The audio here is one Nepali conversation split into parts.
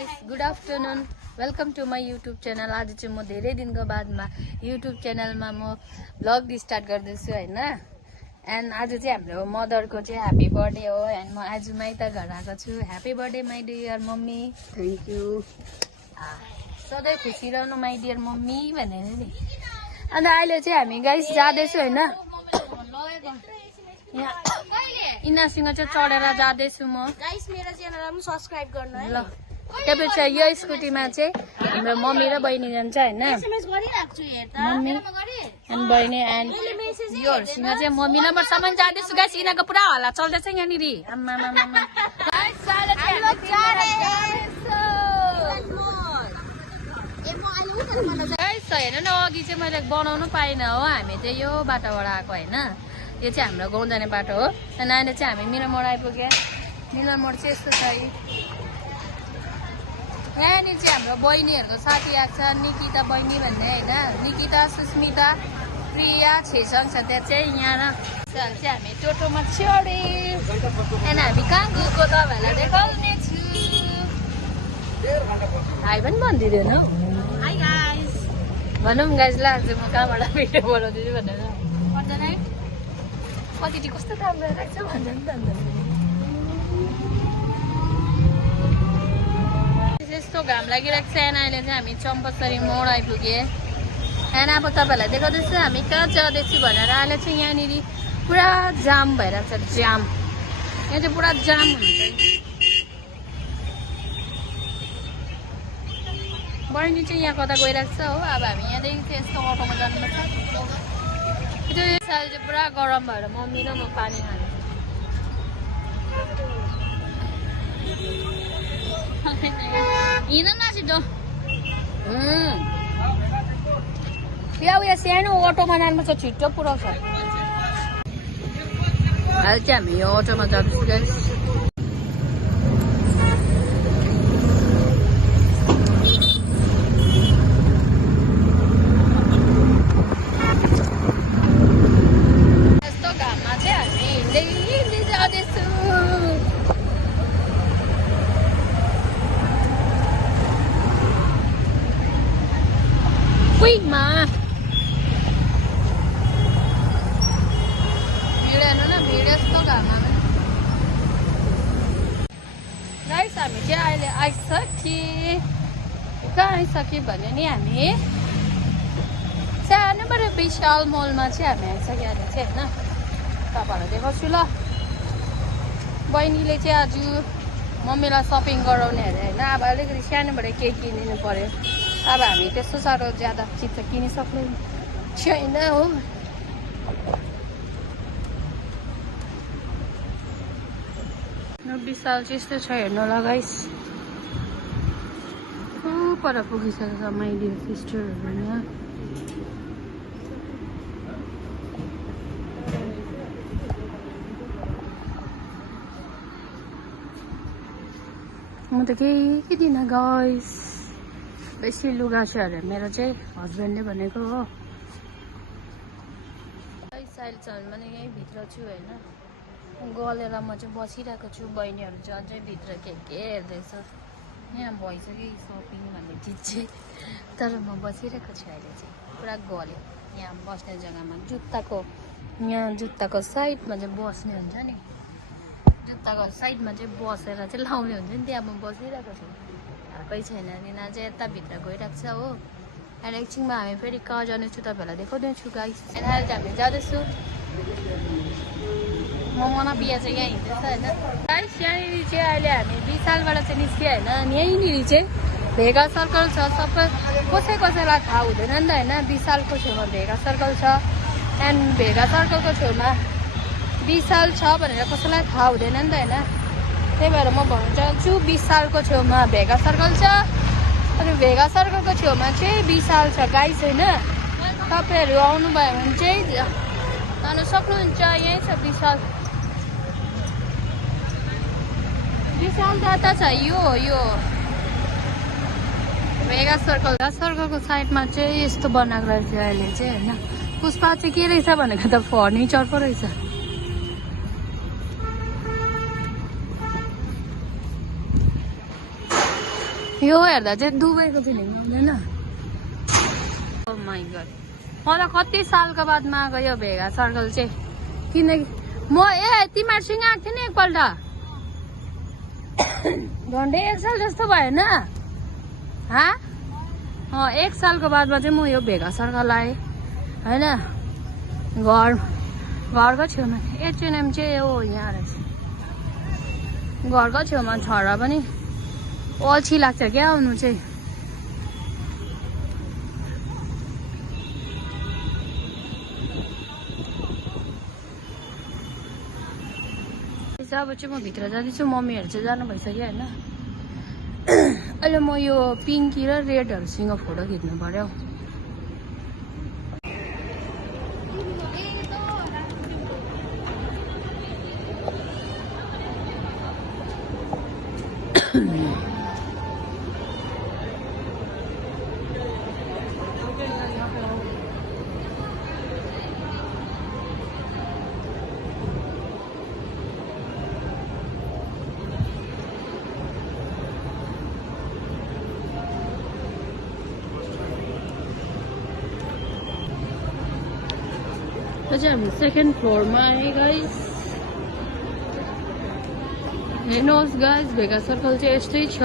guys, good afternoon. Welcome to my YouTube channel. आज चाहिँ म धेरै दिनको बादमा YouTube च्यानलमा म भ्लग स्टार्ट गर्दैछु हैन. एन्ड आज चाहिँ हाम्रो मदरको चाहिँ ह्यापी बर्थडे हो एन्ड म आज माइत घर आएको छु. Happy birthday my dear mummy. Thank you. सधैँ खुसी रहनु माई डियर मम्मी भनेर नि. अन्त अहिले चाहिँ हामी गाइस जाँदैछु हैन. यहाँ इनासँग चाहिँ चढेर जाँदैछु म. गाइस मेरो च्यानललाई पनि सब्स्क्राइब गर्नु है. ल त्यसपछि यो स्कुटीमा चाहिँ हाम्रो मम्मी र बहिनी जान्छ हैन. एसएमएस गरिराख्छु हेर्दा. मम्मी एन्ड बहिनी एन्ड योहरूसँग चाहिँ म मिनामरसम्म जाँदैछु गाइस. यिनीहरूको पुरा हल्ला चल्दैछ यहाँनिर. आम्मा गाइस हेर्नु न अघि चाहिँ मैले बनाउनु पाइनँ हो. हामी चाहिँ यो बाटोबाट आएको होइन. यो चाहिँ हाम्रो गाउँ जाने बाटो हो. अनि अहिले चाहिँ हामी मिलनमोड आइपुग्यो. मिलनमोड चाहिँ यस्तो छ. यहाँनिर चाहिँ हाम्रो बहिनीहरूको साथी आएको छ. निकिता बहिनी भन्ने होइन. निकिता, सुस्मिता, प्रिया, छेसन छ. त्यहाँ चाहिँ यहाँ र चाहिँ हामी टोटोमा चढ्यौँ. अनि हामी कहाँ गएको तपाईँहरूलाई देखाउने छु. हाई पनि भनिदिँदैन. Hi guys. भनौँ गाइस ल आज म कहाँबाट भिडियो बनाउँदैछु भनेर. पर्दैन है. कति कस्तो राम्रो रहेछ भन्छ नि त. यस्तो घाम लागिरहेको छ. अनि अहिले चाहिँ हामी चम्पासरी मोड आइपुगे. अनि अब तपाईँहरूलाई देखाउँदैछु हामी कहाँ जाँदैछु भनेर. अहिले चाहिँ यहाँनिर पुरा जाम भइरहेको छ. जाम यहाँ चाहिँ पुरा जाम हुन्छ. बहिनी चाहिँ यहाँ कता गइरहेको छ हो. अब हामी यहाँदेखि चाहिँ यस्तो अटोमा जानुपर्छ. त्यो साल चाहिँ पुरा गरम भएर मम्मी र म पानी खान्छ. हिँड न छिटो. या उयो सानो अटोमा जानुपर्छ. छिटो पुऱ्याउँछ. अहिले चाहिँ हामी यो अटोमा जाँदैछु गाइस. गाइस हामी चाहिँ अहिले कहाँ आइसक्यो भने नि हामी सानोबाट विशाल मलमा चाहिँ हामी आइसक्यो अहिले चाहिँ होइन. तपाईँहरूलाई देखाउँछु ल. बहिनीले चाहिँ आज मम्मीलाई सपिङ गराउने अरे होइन. अब अलिकति सानोबाट केही किनिदिनु पर्यो. अब हामी त्यस्तो साह्रो ज्यादा चिज त किनिसक्नु छैन हो. विशाल चाहिँ यस्तो छ हेर्नु होला गाइस. पर पुगिसकेको छ माइ डियर सिस्टरहरू यहाँ. म त केही किदिनँ गाइस. बेसी लुगा छ अरे मेरो चाहिँ हस्बेन्डले भनेको हो. गाइस अहिले चाहिँ भने यहीँ भित्र छु होइन. गलेर म चाहिँ बसिरहेको छु. बहिनीहरू चाहिँ अझै भित्र के हेर्दैछ. यहाँ भइसक्यो सपिङ भन्ने चिज चाहिँ. तर म बसिरहेको छु अहिले चाहिँ. पुरा गल्यो यहाँ बस्ने जग्गामा. यहाँ जुत्ताको साइडमा चाहिँ बस्ने हुन्छ नि. जुत्ताको साइडमा चाहिँ बसेर चाहिँ लाउने हुन्छ नि. त्यहाँ म बसिरहेको छु. कोही छैन. रिना चाहिँ यता भित्र गइरहेको छ हो. अहिले एकछिनमा हामी फेरि कहाँ जानेछु तपाईँहरूलाई देखाउँदैछु गाइस. अनि अहिले चाहिँ हामी जाँदैछु. मोमोना बिहा चाहिँ यहाँ हिँड्दैछ होइन. गाइस यहाँनिर चाहिँ अहिले हामी विशालबाट चाहिँ निस्क्यो होइन. अनि यहीँनिर चाहिँ भेगा सर्कल छ. सबै कसैलाई थाहा हुँदैन नि त होइन. विशालको छेउमा भेगा सर्कल छ. एन्ड भेगा सर्कलको छेउमा विशाल छ भनेर कसैलाई थाहा हुँदैन नि त होइन. त्यही भएर म भन्न चाहन्छु विशालको छेउमा भेगा सर्कल छ. अनि भेगा सर्कलको छेउमा चाहिँ विशाल छ गाइस होइन. तपाईँहरू आउनुभयो भने चाहिँ जानु सक्नुहुन्छ. यहीँ छ विशाल. विशाल दाता छ यो भेगा सर्कलको साइडमा चाहिँ यस्तो बनाएको रहेछ अहिले चाहिँ होइन. पुष्पा चाहिँ के रहेछ भनेको त फर्निचर पो रहेछ. यो हेर्दा चाहिँ दुबईको फिलिङ आउँदैन। ओ माई गड, मलाई कति सालको बादमा आएको यो भेगा सर्कल चाहिँ, किनकि म तिमीहरूसँग आएको थिएँ नि एकपल्ट, झन्डै 1 साल जस्तो भएन? एक सालको बादमा चाहिँ म यो भेगा सर्कल आएँ होइन। घरको छेउमा H&M चाहिँ हो यहाँ रहेछ, घरको छेउमा छ र पनि अल्छी लाग्छ क्या आउनु चाहिँ। अब चाहिँ म भित्र जाँदैछु, मम्मीहरू चाहिँ जानु भइसक्यो होइन। अहिले म यो पिङ्की र रेडहरूसँग फोटो खिच्नु पर्यो। हामी सेकेन्ड फ्लोरमा आएँ गाइस। हेर्नुहोस् गाइस, भेगा सर्कल चाहिँ यस्तै छ।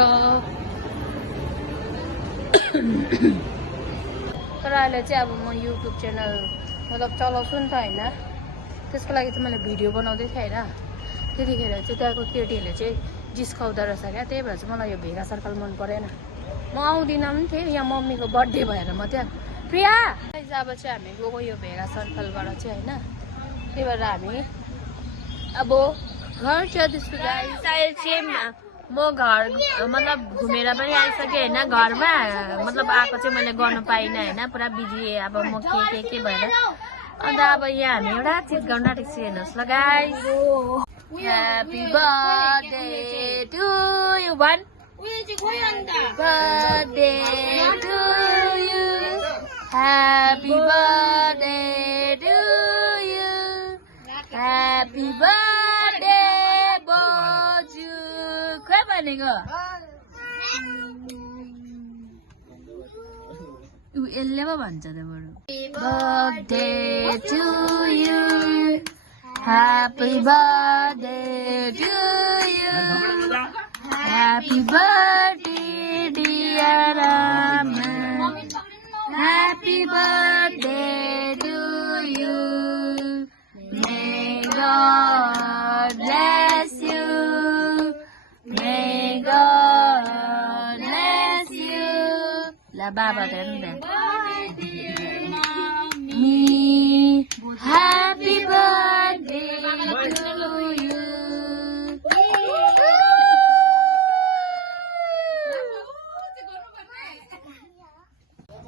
तर अहिले चाहिँ अब म युट्युब च्यानल मतलब चलाउँछु नि त होइन, त्यसको लागि चाहिँ मैले भिडियो बनाउँदै थिएँ होइन। त्यतिखेर चाहिँ त्यहाँको केटीहरूले चाहिँ जिस्काउँदो रहेछ क्या, त्यही भएर चाहिँ मलाई यो भेगा सर्कल मन परेन। म आउँदिनँ पनि थिएँ, यहाँ मम्मीको बर्थडे भएर म त्यहाँ प्रिया अब चाहिँ हामी गएको यो भेगा सर्कलबाट चाहिँ होइन। त्यही भएर हामी अब घर जाँदैछु गाइस। चाहिँ म घर मतलब घुमेर पनि आइसकेँ होइन। घरमा मतलब आएको चाहिँ मैले गर्नु पाइनँ होइन, पुरा बिजी अब म के भएर। अन्त अब यहाँ हामी एउटा चिज गर्न आँटेको छु, हेर्नुहोस् ल guys. Happy birthday to you भन। Birthday to you, happy birthday to you, happy birthday बोजू। के भनेको? यसले पो भन्छ त बरु। Birthday to you, happy birthday to you, happy birthday dear आमा, happy birthday to you, may God bless you, may God bless you. ल बाबा त हेर्नु त। मी ह्याप्पी बर्थडे टु यु।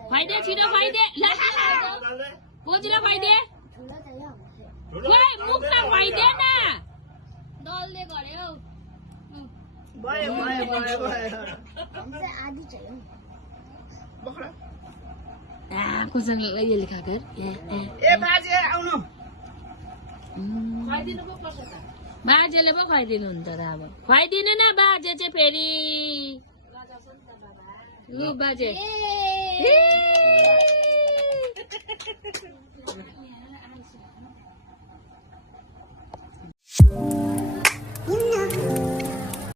फाइदे छिटो फाइदे, बोजूले फाइदे, मुखमा फाइदे न दलले गर्यो। कुसँग यसले खाएको बाजेले पो खुवाइदिनु हुन्छ र। अब खुवाइदिनु न बाजे चाहिँ फेरि। लु बाजे